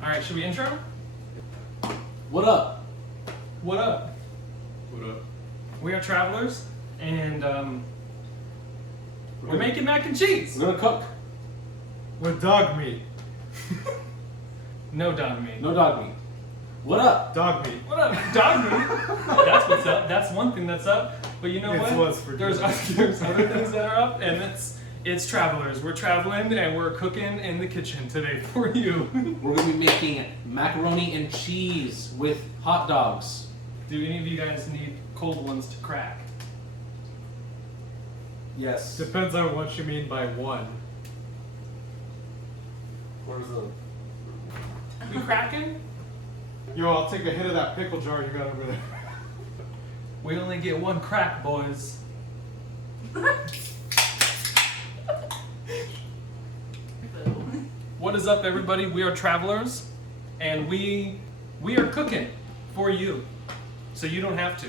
Alright, should we intro? What up? What up? What up? We are travelers, and we're making mac and cheese. We're gonna cook. With dog meat. No dog meat. No dog meat. What up? Dog meat. What up? Dog meat? That's what's up. That's one thing that's up. But you know It's what? what's for There's dinner. there's other things that are up, and it's travelers. We're traveling, and we're cooking in the kitchen today for you. We're gonna be making macaroni and cheese with hot dogs. Do any of you guys need cold ones to crack? Yes. Depends on what you mean by one. Where's the? We cracking? Yo, I'll take a hit of that pickle jar you got over there. We only get one crack, boys. What is up, everybody? We are travelers, and we are cooking for you, so you don't have to.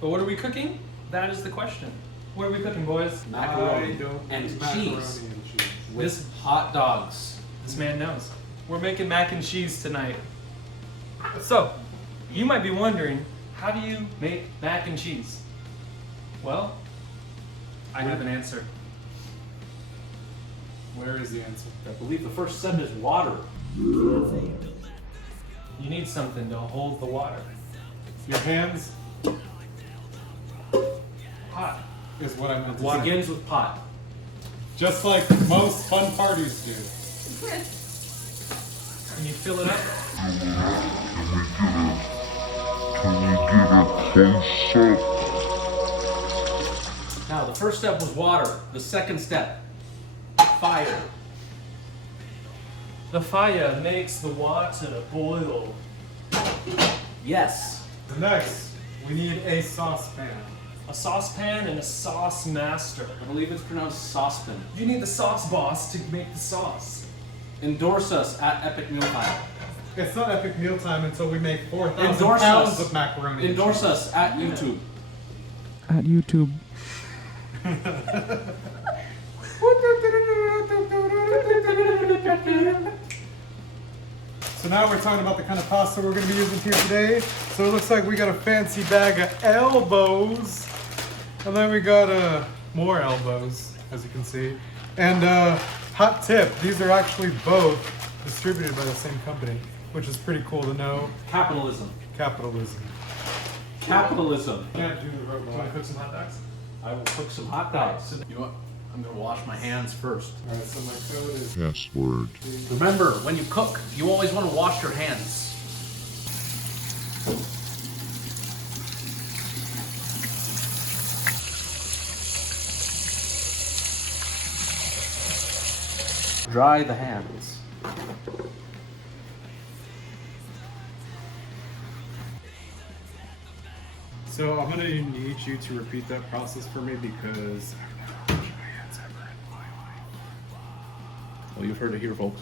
But what are we cooking? That is the question. What are we cooking, boys? Macaroni I don't and eat macaroni cheese and cheese. with This- hot dogs. This man knows. We're making mac and cheese tonight. So, you might be wondering, how do you make mac and cheese? Well, I have an answer. Where is the answer? I believe the first step is water. You need something to hold the water. Your hands Hot. is what I meant to It say. begins with pot. Just like most fun parties do. And you fill it up. Now the first step was water. The second step, fire. The fire makes the water boil. Yes. Next, we need a saucepan. A saucepan and a sauce master. I believe it's pronounced saucepan. You need the sauce boss to make the sauce. Endorse us at Epic Mealtime. It's not epic mealtime until we make 4,000 Endorse pounds us. of macaroni. and Endorse us at YouTube. At YouTube. So now we're talking about the kind of pasta we're going to be using here today. So it looks like we got a fancy bag of elbows. And then we got more elbows, as you can see. And hot tip, these are actually both distributed by the same company, which is pretty cool to know. Capitalism. Capitalism. Capitalism. Can't do the road Want to cook some hot dogs? I will cook some hot dogs. You know what? I'm gonna wash my hands first. Alright, so my code is Password. Remember, when you cook, you always want to wash your hands. Dry the hands. So I'm gonna need you to repeat that process for me because I don't know my hands ever in my life. Well, you've heard it here, folks.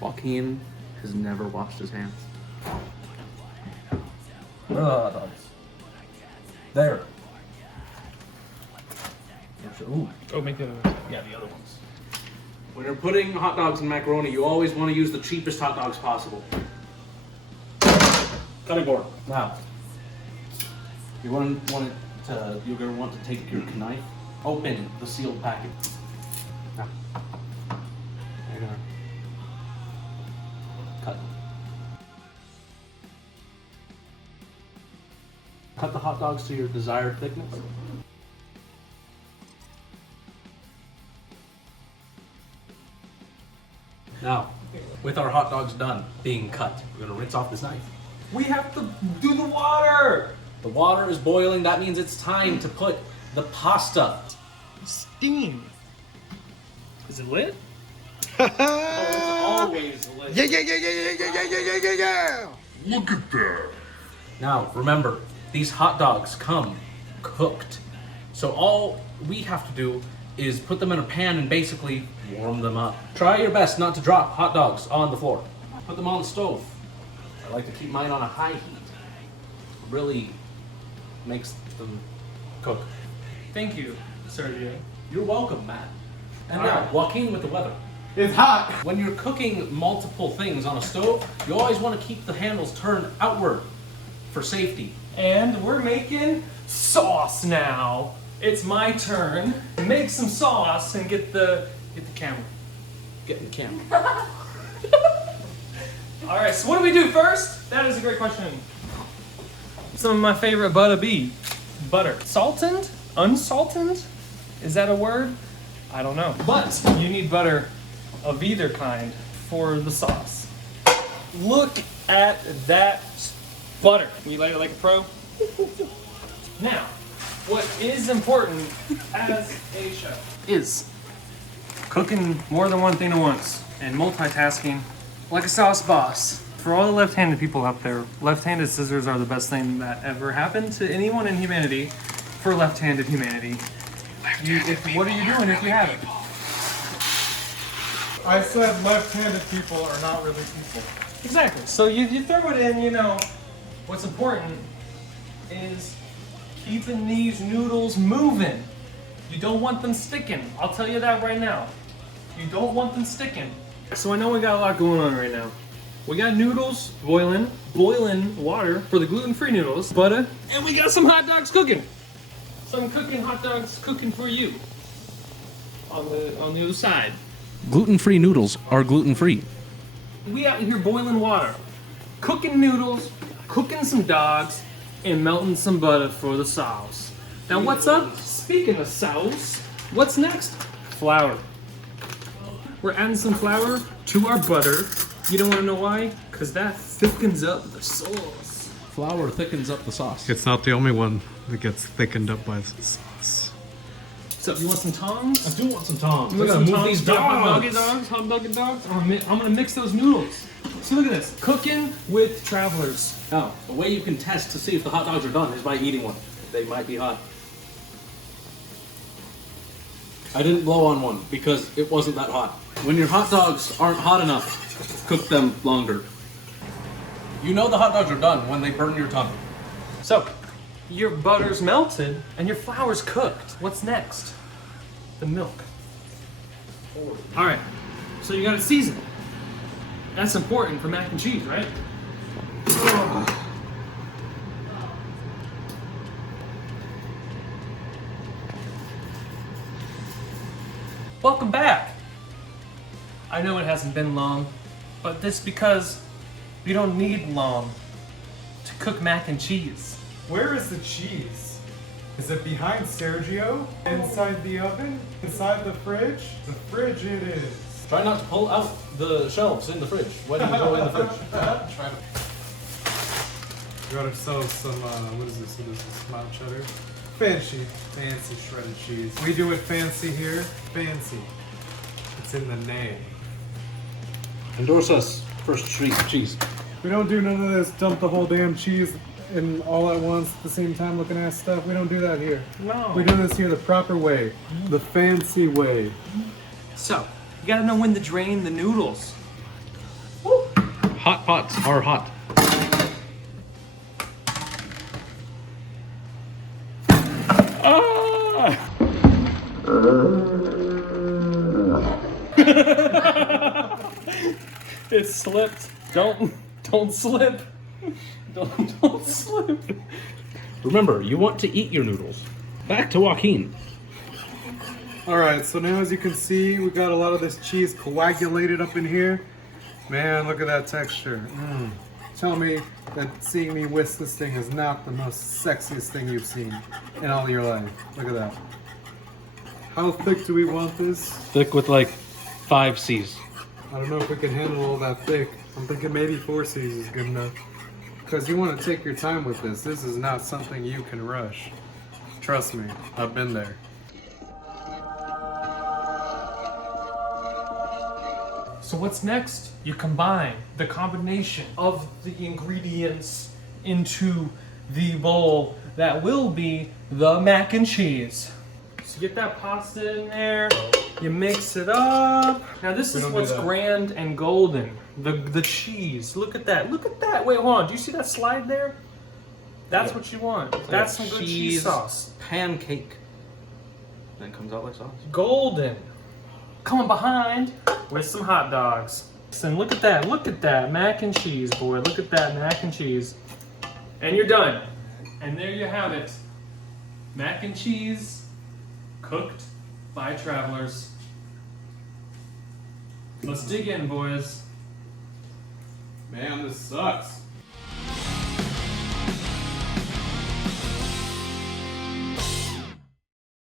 Joaquin has never washed his hands. Where are the hot dogs? There. Ooh. Oh, make the yeah the other ones. When you're putting hot dogs in macaroni, you always want to use the cheapest hot dogs possible. Cutting board. Now, you're going to want to take your knife, open the sealed packet. Now, you're gonna cut. Cut the hot dogs to your desired thickness. Now, with our hot dogs done being cut, we're gonna rinse off this knife. We have to do the water. The water is boiling, that means it's time to put the pasta. Steam. Is it lit? Oh, it's always lit. Yeah. Look at that. Now, remember, these hot dogs come cooked. So all we have to do is put them in a pan and basically warm them up. Try your best not to drop hot dogs on the floor. Put them on the stove. I like to keep mine on a high heat. Really makes them cook. Thank you, Sergio. You're welcome, Matt. And All now, right. Joaquin with the weather. It's hot. When you're cooking multiple things on a stove, you always want to keep the handles turned outward for safety. And we're making sauce now. It's my turn to make some sauce and get the camera. Get in the camera. All right, so what do we do first? That is a great question. Some of my favorite butter be butter. Salted? Unsalted? Is that a word? I don't know. But you need butter of either kind for the sauce. Look at that butter. You light it like a pro? Now, what is important as a chef is cooking more than one thing at once and multitasking like a sauce boss. For all the left-handed people out there, left-handed scissors are the best thing that ever happened to anyone in humanity. For left-handed humanity, what are you doing if you haven't? I said left-handed people are not really people. Exactly. So you throw it in, you know, what's important is keeping these noodles moving. You don't want them sticking. I'll tell you that right now. You don't want them sticking. So I know we got a lot going on right now. We got noodles boiling water for the gluten-free noodles, butter, and we got some hot dogs cooking. Some cooking hot dogs cooking for you on the other side. Gluten-free noodles are gluten-free. We out here boiling water, cooking noodles, cooking some dogs, and melting some butter for the sauce. Now what's up? Speaking of sauce, what's next? Flour. We're adding some flour to our butter. You don't want to know why? Because that thickens up the sauce. Flour thickens up the sauce. It's not the only one that gets thickened up by the sauce. So, you want some tongs? I do want some tongs. You want some tongs? Hot doggy dogs. I'm gonna mix those noodles. So look at this. Cooking with travelers. Now, the way you can test to see if the hot dogs are done is by eating one. They might be hot. I didn't blow on one because it wasn't that hot. When your hot dogs aren't hot enough, cook them longer. You know the hot dogs are done when they burn your tongue. So, your butter's melted and your flour's cooked. What's next? The milk. All right, so you gotta season. That's important for mac and cheese, right? Welcome back. I know it hasn't been long, but that's because we don't need long to cook mac and cheese. Where is the cheese? Is it behind Sergio? Inside the oven? Inside the fridge? The fridge it is. Try not to pull out the shelves in the fridge when you go in the fridge. Try to. Got ourselves some, what is this? What is this? Mountain cheddar? Fancy shredded cheese. We do it fancy here. Fancy. It's in the name. Endorse us, First Street Cheese. We don't do none of this dump the whole damn cheese in all at once at the same time looking at stuff. We don't do that here. No. We do this here the proper way. The fancy way. So, you gotta know when to drain the noodles. Hot pots are hot. It slipped. Don't slip. Don't slip. Remember, you want to eat your noodles. Back to Joaquin. Alright, so now as you can see, we got a lot of this cheese coagulated up in here. Man, look at that texture. Tell me that seeing me whisk this thing is not the most sexiest thing you've seen in all your life. Look at that. How thick do we want this? Thick with like 5 C's. I don't know if we can handle all that thick. I'm thinking maybe 4 C's is good enough. Because you want to take your time with this. This is not something you can rush. Trust me, I've been there. So what's next? You combine the combination of the ingredients into the bowl that will be the mac and cheese. So you get that pasta in there, you mix it up. Now this is what's grand and golden. The cheese. Look at that. Look at that. Wait, hold on. Do you see that slide there? That's what you want. That's some good cheese sauce. Pancake. Then it comes out like sauce. Golden. coming behind with some hot dogs. And look at that mac and cheese, boy. Look at that mac and cheese. And you're done. And there you have it. Mac and cheese cooked by travelers. Let's dig in, boys. Man, this sucks.